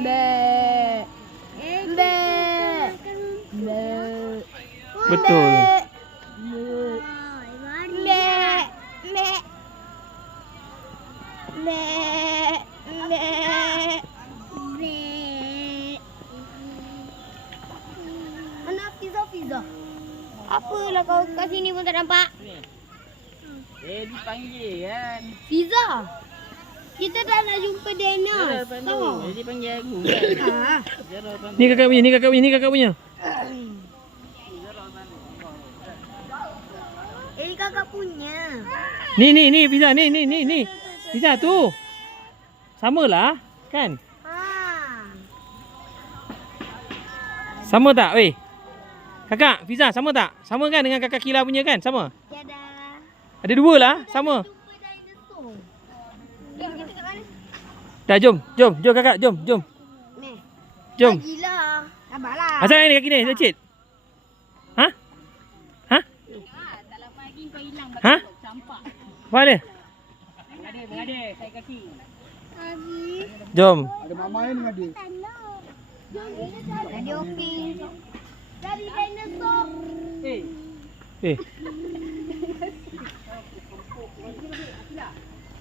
Be. Be. Be. Betul. Mana Fiza? Apalah kau kat sini pun tak nampak? Dipanggil kan. Fiza. Kita dah nak jumpa Daniel. Dia panggil aku kan. Ni kakak punya. Ini kakak punya. Ni Fiza, ni. Fiza tu. Samalah, kan? Sama tak, weh? Kakak, Fiza sama tak? Sama kan dengan kakak Kila punya kan? Sama? Tiada. Ada dua lah, sama. Jumpa dinosaur. Kita kat mana? Dah, jom kakak, jom. Meh. Jom. Bagilah. Sabarlah. Asal ni kaki ni, lecit. Ha? Tak lama lagi kau hilang Ha? campak. Apa dia? Mengada, saya kaki. Jom. Ada mama ni dengan dia. Dari Opin. Dari dinosaur. Eh,